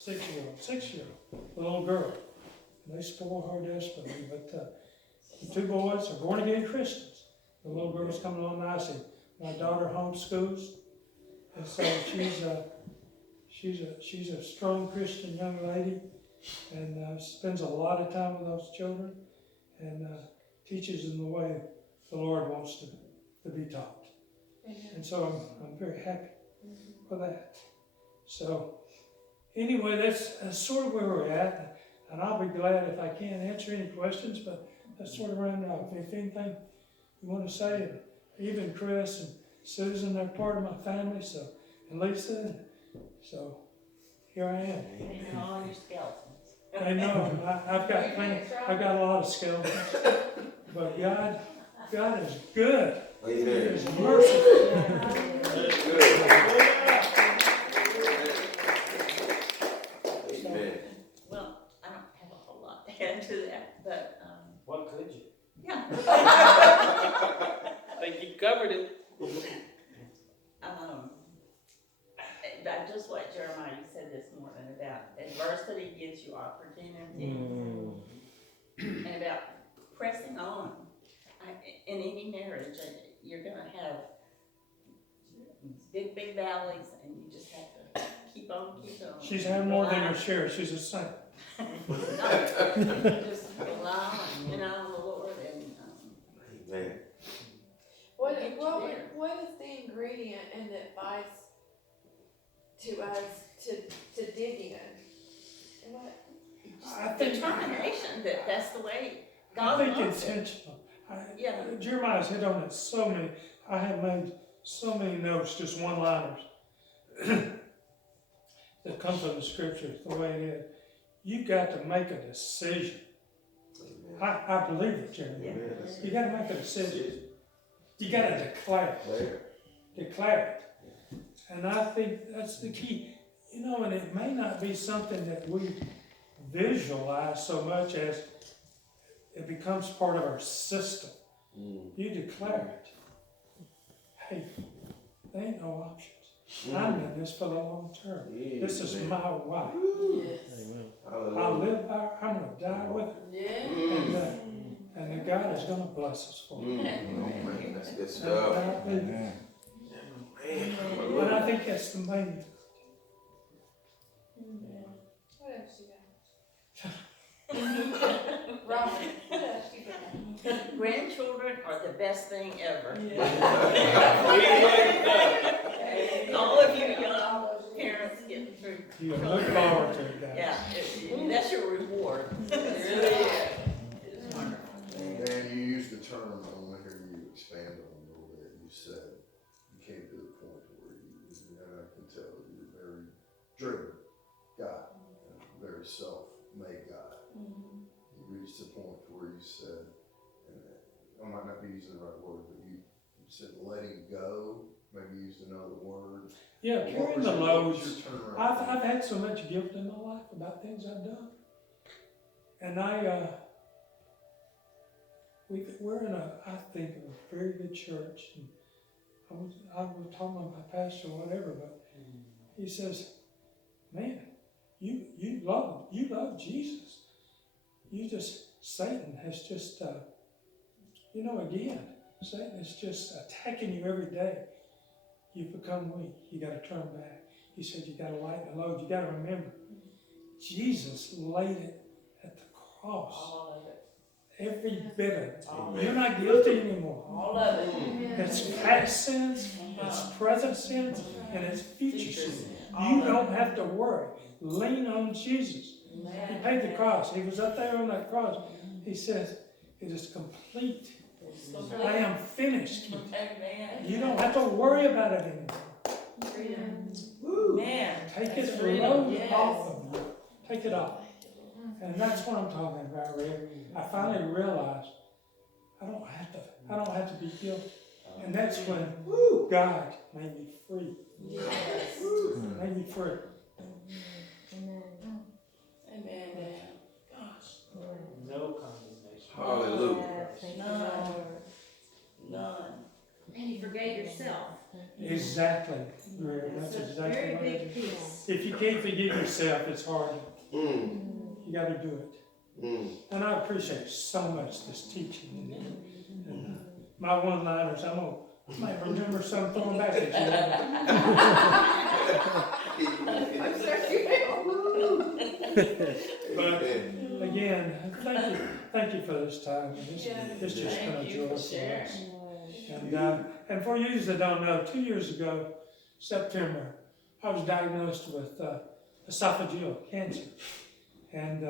6-year-old, a little girl. And they spoil her desperately, but the two boys are born again Christians. The little girl's coming along nicely. My daughter homeschools, and so she's a strong Christian young lady, and spends a lot of time with those children, and teaches them the way the Lord wants to be taught. And so I'm very happy for that. So anyway, that's sort of where we're at, and I'll be glad if I can answer any questions, but that's sort of round off. If anything you want to say, even Chris and Susan, they're part of my family, so, and Lisa, and so here I am. And all your skeletons. I know, I've got plenty, I've got a lot of skeletons, but God is good. He is merciful. That's good. Amen. Well, I don't have a whole lot to add to that, but, What could you? yeah. I think you covered it. Just what Jeremiah, you said this morning about adversity gives you opportunity, and about pressing on. In any marriage, you're going to have big valleys, and you just have to keep on. She's had more than her share. She's a saint. Just rely on the Lord, and Amen. What is the ingredient and the advice to us to dig in? I think determination that's the way I God think wants it. intentional. Yeah. Jeremiah's hit on it so many. I have made so many notes, just one-liners that come from the scriptures, the way it is. You've got to make a decision. I believe it, Jeremiah. Amen. You got to make a decision. You got to declare it. And I think that's the key. And it may not be something that we visualize so much as it becomes part of our system. You declare it. Hey, there ain't no options. I'm in this for the long term. This is my wife. I'll live by her. I'm going to die with her. And God is going to bless us for it. That's good stuff. But I think that's the main. What else you got? Robin, what else you got? Grandchildren are the best thing ever. All of you young parents getting through. You look forward to it, guys. Yeah, that's your reward. It's wonderful. And you used the term, I want to hear you expand on it a little bit. You said you came to the point where and I can tell you're a very driven guy, a very self-made guy. You reached the point where you said, and I might not be using the right word, but you said letting go, maybe used another word. Yeah, What carrying was the your loads. turnaround I've had so much guilt in my life about things I've done. And we're in I think, a very good church. And I was talking to my pastor or whatever, but he says, man, you love Jesus. Satan has just, again, Satan is just attacking you every day. You've become weak. You got to turn back. He said you got to lighten the load. You got to remember, Jesus laid it at the cross. All of it. Every bit of it. You're not guilty anymore. All of it. It's past sins, it's present sins, and it's future sins. You don't have to worry. Lean on Jesus. He paid the cost. He was up there on that cross. He says, it is complete. I am finished. You don't have to worry about it anymore. Man. Take it load off of you. Take it off. And that's what I'm talking about, Rick. I finally realized I don't have to be guilty. And that's when God made me free. Made me free. Amen. No condemnation. Hallelujah. None. And you forgave yourself. Exactly. Real, that's It's a exactly very what big it is. piece. If you can't forgive yourself, it's hard. Mm, You gotta do it. mm. And I appreciate so much this teaching. And my one-liners, I might remember some throwing back at I'm sure you will. you. But again, thank you for this time. Yeah. It's just been a Thank you joy for for us. sharing. And for you that don't know, 2 years ago, September, I was diagnosed with esophageal cancer. And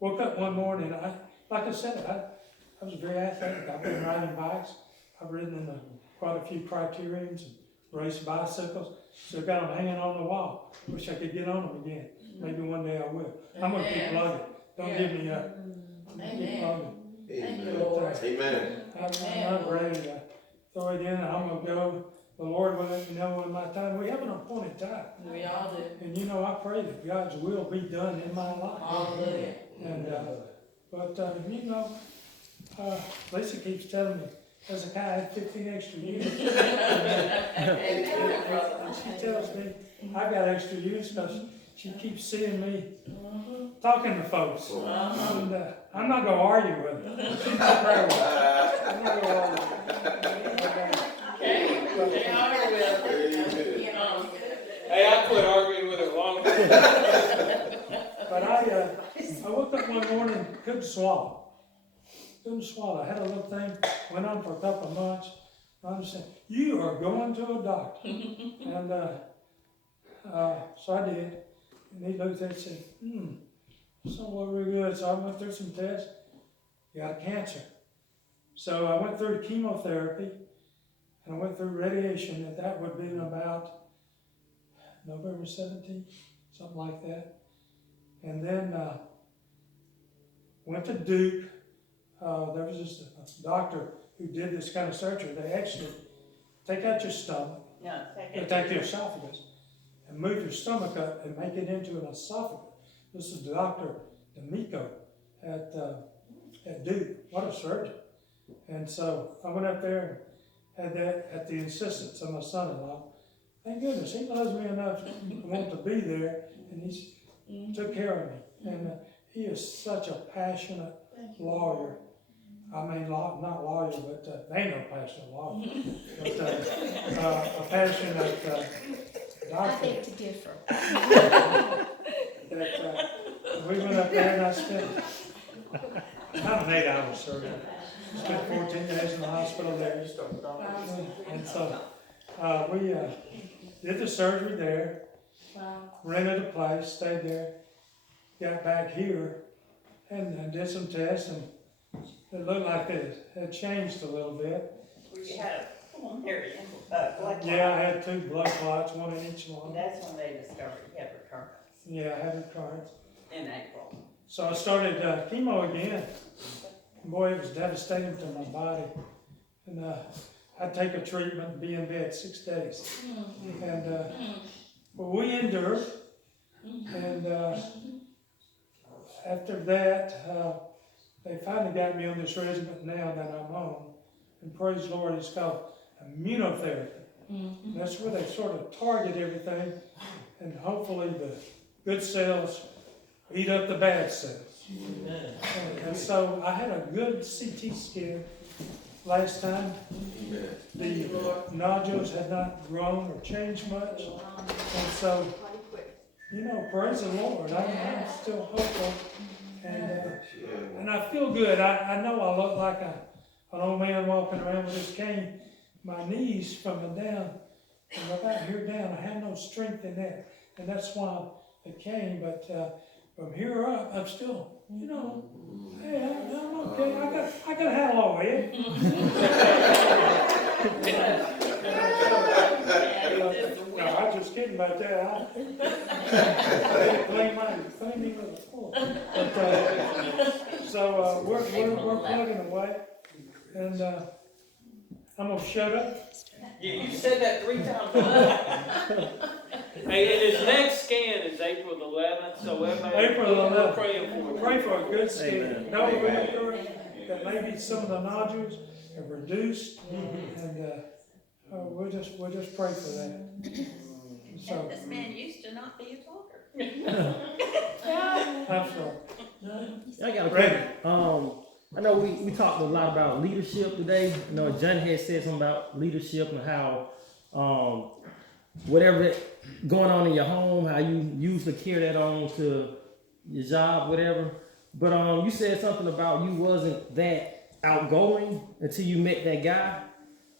woke up one morning, like I said, I was very athletic. I've been riding bikes. I've ridden in quite a few criteriums and raced bicycles. So I got them hanging on the wall. Wish I could get on them again. Maybe one day I will. I'm going to keep plugging. Don't give me up. Keep plugging. Thank you, Amen. Lord. Amen. I'm not ready to throw it in. I'm going to go. The Lord will let me know when my time. We have an appointed time. We all do. And you know, I pray that God's will be done in my life. Hallelujah. And, you know, Lisa keeps telling me, Hezekiah had 15 extra years. Amen, brother. And she tells me I got extra years because she keeps seeing me talking to folks. And I'm not going to argue with her. She's a prayer warrior. I'm not going to argue with her. They are with Hey, I quit arguing with her long time. But I woke up one morning, couldn't swallow. Couldn't swallow. I had a little thing, went on for a couple of months. I said, you are going to a doctor. And so I did. And he looked at it and said, it's not what really good. So I went through some tests, got cancer. So I went through chemotherapy, and I went through radiation, and that would be about November 17th, something like that. And then went to Duke. There was this doctor who did this kind of surgery. They actually take out your stomach, Yeah, they take your esophagus, and move your stomach up and make it into an esophagus. This is Dr. D'Amico at Duke. What a surgeon. And so I went up there and had that at the insistence of my son-in-law. Thank goodness, he loves me enough to want to be there, and he took care of me. And he is such a passionate lawyer. I mean, not lawyer, but they ain't no passionate lawyer. But a passionate I doctor. think to differ. That we went up there and I spent about an 8-hour surgery. Spent 14 days in the hospital there. And so we did the surgery there, rented a place, stayed there, got back here, and did some tests, and it looked like it had changed a little bit. You had a pulmonary blood clot. Yeah, I had 2 blood clots, one in each lung. That's when they discovered you had recurrence Yeah, I had recurrence. in April. So I started chemo again. Boy, it was devastating to my body. And I'd take a treatment and be in bed 6 days. And well, we endured. And after that, they finally got me on this regimen now that I'm on. And praise the Lord, it's called immunotherapy. That's where they sort of target everything. And hopefully the good cells eat up the bad cells. And so I had a good CT scan last time. The nodules had not grown or changed much. And so, you know, praise the Lord, I'm still hopeful. And I feel good. I know I look like an old man walking around with this cane. My knees from the down, from about here down, I have no strength in that. And that's why it came. But from here up, I'm still, you know, hey, I'm okay. I got a halo in. No, I was just kidding about that. I claim me with a full. But so we're plugging away, and I'm gonna shut up. You said that 3 times. Hey, and his next scan is April the 11th, so April the 11th. we're praying for him. Pray for a good skin. No, we're encouraged that maybe some of the nodules have reduced, and We'll just pray for that. So, This man used to not be a talker. I'm sorry. I got a Ready. question. I know we talked a lot about leadership today. You know, John had said something about leadership and how whatever going on in your home, how you usually carry that on to your job, whatever. But you said something about you wasn't that outgoing until you met that guy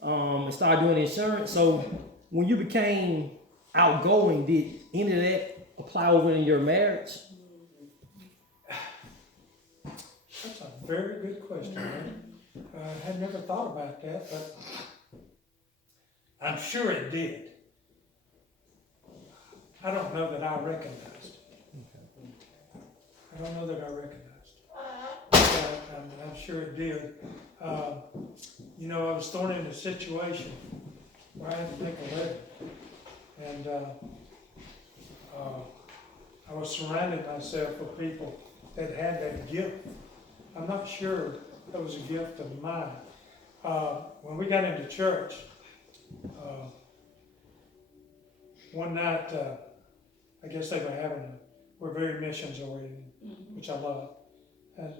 and started doing insurance. So when you became outgoing, did any of that apply over in your marriage? That's a very good question, man. I had never thought about that, but I'm sure it did. I don't know that I recognized it. I don't know that I recognized it. But I'm sure it did. You know, I was thrown in a situation where I had to make a living. And I was surrounding myself with people that had that gift. I'm not sure that was a gift of mine. When we got into church, one night, I guess they were we're very missions oriented, which I love. And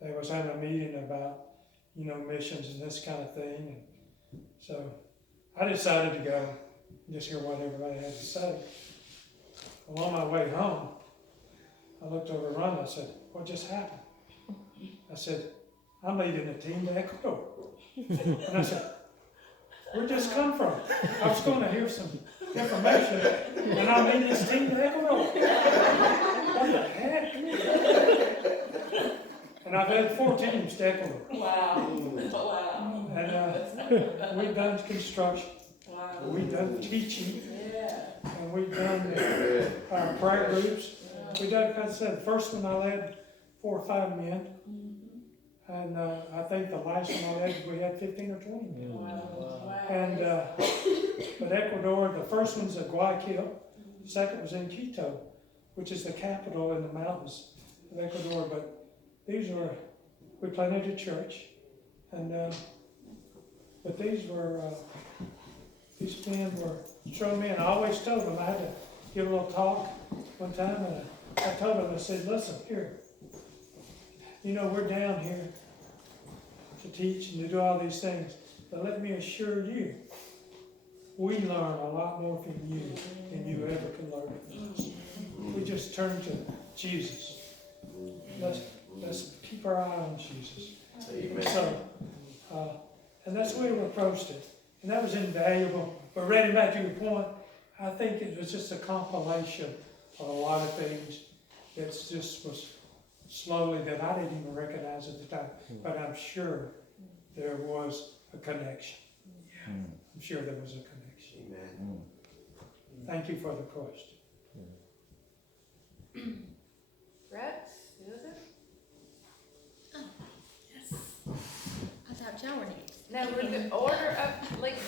they was having a meeting about, you know, missions and this kind of thing. And so I decided to go and just hear what everybody had to say. Well, on my way home, I looked over at Ron and I said, what just happened? I said, I'm leading a team to Ecuador. And I said, where'd this come from? I was going to hear some information, and I'm leading this team to Ecuador. What the heck? And I've had 4 teams to Ecuador. Wow. Wow. And we've done construction, Wow. we've done teaching, Yeah. and we've done prayer groups. We done, like I said, the first one I led 4 or 5 men, and I think the last one I led we had 15 or 20 men. Wow. And but Ecuador, the first one's at Guayaquil, the second was in Quito, which is the capital in the mountains of Ecuador. But we planted a church, and but these men were strong men. I always told them, I had to give a little talk one time, and I told them, I said, listen, here, you know, we're down here to teach and to do all these things, but let me assure you, we learn a lot more from you than you ever could learn from us. We just turn to Jesus. Let's keep our eye on Jesus. Amen. So, and that's the way we approached it. And that was invaluable. But Randy, back to your point, I think it was just a compilation of a lot of things that just was slowly that I didn't even recognize at the time. But I'm sure there was a connection. I'm sure there was a connection. Amen. Thank you for the question. Rex, Susan? Yes. I thought y'all were next. No, we're the order of like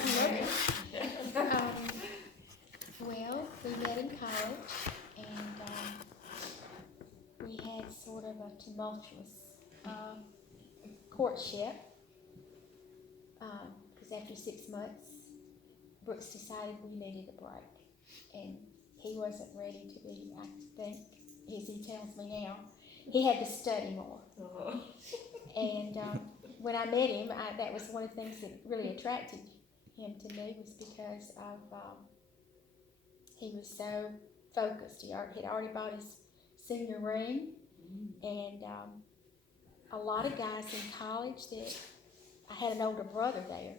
Well, we met in college, and we had sort of a tumultuous courtship. Because after 6 months, Brooks decided we needed a break, and he wasn't ready to be. I think, as he tells me now, he had to study more. And when I met him, that was one of the things that really attracted him to me, was because of he was so focused. He had already bought his senior ring, and a lot of guys in college that I had an older brother there,